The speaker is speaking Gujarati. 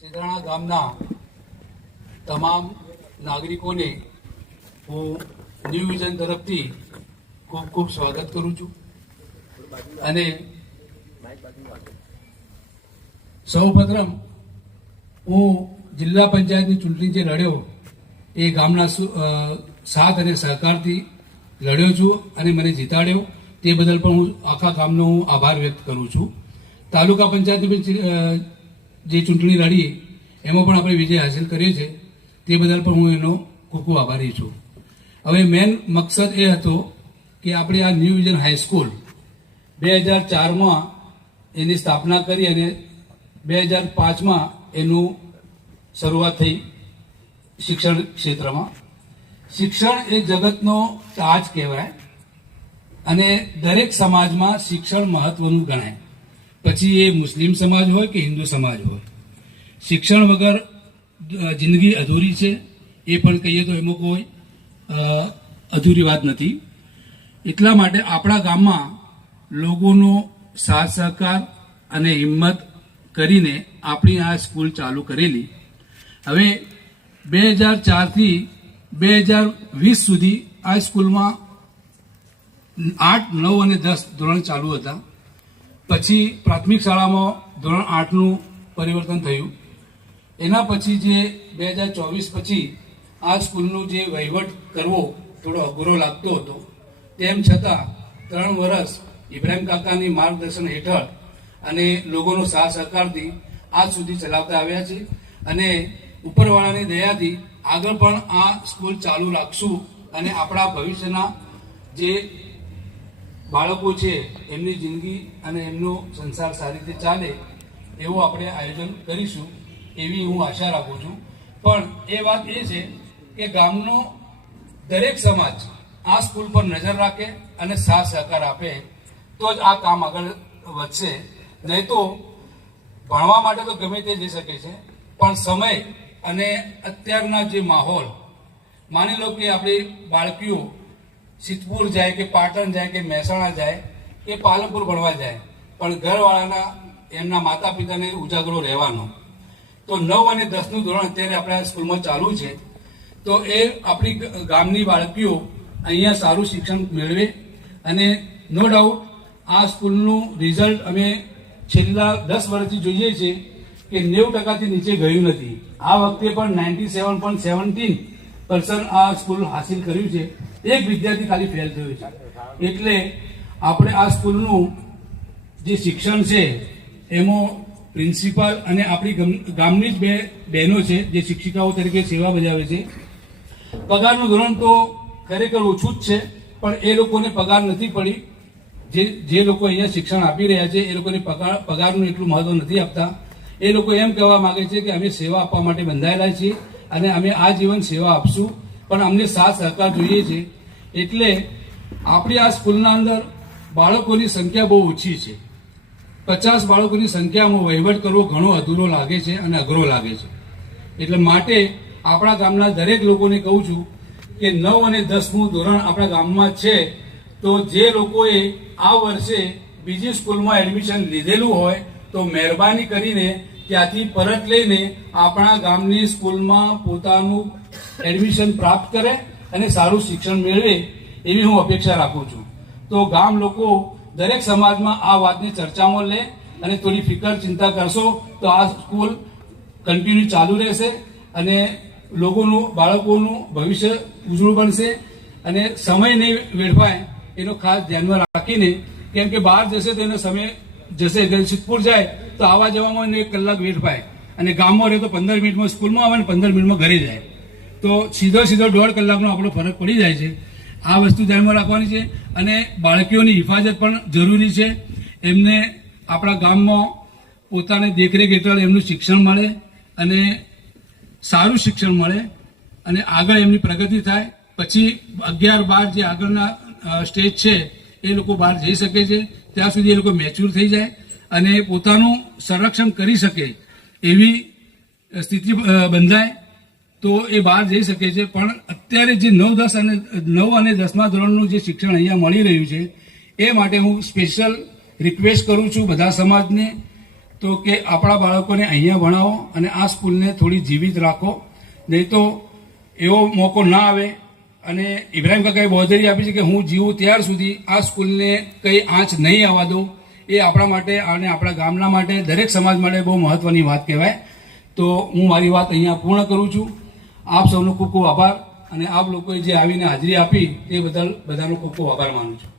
સિદ્રાણા ગામના તમામ નાગરિકોને હું ન્યૂ વિઝન તરફથી ખૂબ ખૂબ સ્વાગત કરું છું. અને સૌપ્રથમ હું જિલ્લા પંચાયતની ચૂંટણી જે લડ્યો એ ગામના સાથ અને સહકારથી લડ્યો છું અને મને જીતાડ્યો. તે બદલ પણ હું આખા ગામનો હું આભાર વ્યક્ત કરું છું. તાલુકા પંચાયતની જે ચૂંટણી લડી એમાં પણ આપણે વિજય હાંસલ કર્યો છે, તે બદલ પણ હું એનો ખૂબ ખૂબ આભારી છું. હવે મેન મકસદ એ હતો કે આપણે આ ન્યૂ વિઝન હાઈસ્કૂલ 2004માં એની સ્થાપના કરી અને 2005માં એનું શરૂઆત થઈ. શિક્ષણ ક્ષેત્રમાં શિક્ષણ એ જગતનો તાજ કહેવાય અને દરેક સમાજમાં શિક્ષણ મહત્વનું ગણાય, પછી એ મુસ્લિમ સમાજ હોય કે હિન્દુ સમાજ હોય. શિક્ષણ વગર જિંદગી અધૂરી છે એ પણ કહીએ તો એમાં કોઈ અધૂરી વાત નથી. એટલા માટે આપણા ગામમાં લોકોનો સાથ સહકાર અને હિંમત કરીને આપણી આ સ્કૂલ ચાલુ કરેલી. હવે 2004થી 2020 સુધી આ સ્કૂલમાં 8, 9 અને 10 ધોરણ ચાલુ હતા. પછી પ્રાથમિક શાળામાં ધોરણ 8નું પરિવર્તન થયું. એના પછી જે 2024 પછી આ સ્કૂલનો જે વહીવટ કરવો થોડો અઘરો લાગતો હતો, તેમ છતાં 3 વર્ષ ઇબ્રાહિમ કાકાની માર્ગદર્શન હેઠળ અને લોકોનો સાથ સહકારથી આજ સુધી ચલાવતા આવ્યા છે. અને ઉપરવાળાની દયાથી આગળ પણ આ સ્કૂલ ચાલુ રાખશું અને આપણા ભવિષ્યના જે બાળકો છે એમની જિંદગી અને એમનો સંસાર સારી રીતે ચાલે એવું આપણે આયોજન કરીશું એવી હું આશા રાખું છું. પણ એ વાત એ છે કે ગામનો દરેક સમાજ આ સ્કૂલ પર નજર રાખે અને સાથ સહકાર આપે તો જ આ કામ આગળ વધશે. નહીં તો ભણવા માટે તો ગમે તે જઈ શકે છે, પણ સમય અને અત્યારના જે માહોલ, માની લો કે આપણી બાળકીઓ સિદ્ધપુર જાય કે પાટણ જાય કે મહેસાણા જાય કે પાલનપુર ભણવા જાય, પણ ઘરવાળાના એમના માતા પિતાને ઉજાગરો રહેવાનો. તો 9 અને 10નું ધોરણ અત્યારે આપણા સ્કૂલમાં ચાલુ છે. તો એ આપણી ગામની બાળકીઓ અહીંયા સારું શિક્ષણ મેળવે. અને નો ડાઉટ આ સ્કૂલનું રિઝલ્ટ અમે છેલ્લા 10 વર્ષથી જોઈએ છીએ કે 90%થી નીચે ગયું નથી. આ વખતે પણ 97.17% આ સ્કૂલ હાસિલ કર્યું છે. એક વિદ્યાર્થી ખાલી ફેલ થયો છે. એટલે આપણે આ સ્કૂલનું જે શિક્ષણ છે એમાં પ્રિન્સિપાલ અને આપણી ગામની જ 2 બહેનો છે જે શિક્ષિકાઓ તરીકે સેવા બજાવે છે. પગારનું ધોરણ તો ખરેખર ઓછું જ છે, પણ એ લોકોને પગાર નથી પડી. જે લોકો અહીંયા શિક્ષણ આપી રહ્યા છે એ લોકોને પગારનું એટલું મહત્વ નથી આપતા. એ લોકો એમ કહેવા માંગે છે કે અમે સેવા આપવા માટે બંધાયેલા છીએ અને અમે આજીવન સેવા આપશું, પણ અમને સાથ સહકાર જોઈએ છે. એટલે આપણી આ સ્કૂલના અંદર બાળકોની સંખ્યા બહુ ઓછી છે. 50 બાળકોની સંખ્યામાં વહીવટ કરવો ઘણો અધૂરો લાગે છે અને અઘરો લાગે છે. એટલે માટે આપણા ગામના દરેક લોકોને કહું છું કે 9 અને 10મું ધોરણ આપણા ગામમાં છે, તો જે લોકોએ આ વર્ષે બીજી સ્કૂલમાં એડમિશન લીધેલું હોય તો મહેરબાની કરીને ત્યાંથી પરત લઈને આપણા ગામની સ્કૂલમાં પોતાનું એડમિશન પ્રાપ્ત કરે અને સારું શિક્ષણ મેળવે એવી હું અપેક્ષા રાખું છું. તો ગામ લોકો દરેક સમાજમાં આ વાતની ચર્ચામાં લે અને થોડી ફિકર ચિંતા કરશો તો આ સ્કૂલ કન્ટિન્યુ ચાલુ રહેશે અને લોકોનું બાળકોનું ભવિષ્ય ઉજળું બનશે અને સમય નહીં વેડફાય એનો ખાસ ધ્યાનમાં રાખીને, કેમ કે બહાર જશે તો એનો સમય જશે. સિદ્ધપુર જાય તો આવવા જવામાં 1 કલાક વેડફાય અને ગામમાં રહે તો 15 મિનિટમાં સ્કૂલમાં આવે ને 15 મિનિટમાં ઘરે જાય, તો સીધો 1.5 કલાકનો આપણો ફરક પડી જાય છે. આ વસ્તુ ધ્યાનમાં રાખવાની છે. અને બાળકીઓની હિફાજત પણ જરૂરી છે. એમને આપણા ગામમાં પોતાની દેખરેખ હેઠળ એમનું શિક્ષણ મળે અને સારું શિક્ષણ મળે અને આગળ એમની પ્રગતિ થાય. પછી 11-12 જે આગળના સ્ટેજ છે એ લોકો બહાર જઈ શકે છે. ત્યાં સુધી એ લોકો મેચ્યોર થઈ જાય અને પોતાનું સંરક્ષણ કરી શકે એવી સ્થિતિ બંધાય તો એ બહાર જઈ શકે છે. પણ અત્યારે જે 9 અને 10મા ધોરણનું જે શિક્ષણ અહીંયા મળી રહ્યું છે એ માટે હું સ્પેશિયલ રિક્વેસ્ટ કરું છું બધા સમાજને તો કે આપણા બાળકોને અહીંયા ભણાવો અને આ સ્કૂલને થોડી જીવિત રાખો, નહીં તો એવો મોકો ના આવે. અને ઇબ્રાહિમ કાકાએ બોધરી આપી છે કે હું જીવું ત્યાર સુધી આ સ્કૂલને કંઈ આંચ નહીં આવવા દઉં. એ આપણા માટે અને આપણા ગામના માટે, દરેક સમાજ માટે બહુ મહત્વની વાત કહેવાય. તો હું મારી વાત અહીંયા પૂર્ણ કરું છું. આપ સૌનો ખૂબ ખૂબ આભાર, અને આપ લોકોએ જે આવીને હાજરી આપી તે બદલ બધાનો ખૂબ ખૂબ આભાર માનું છું.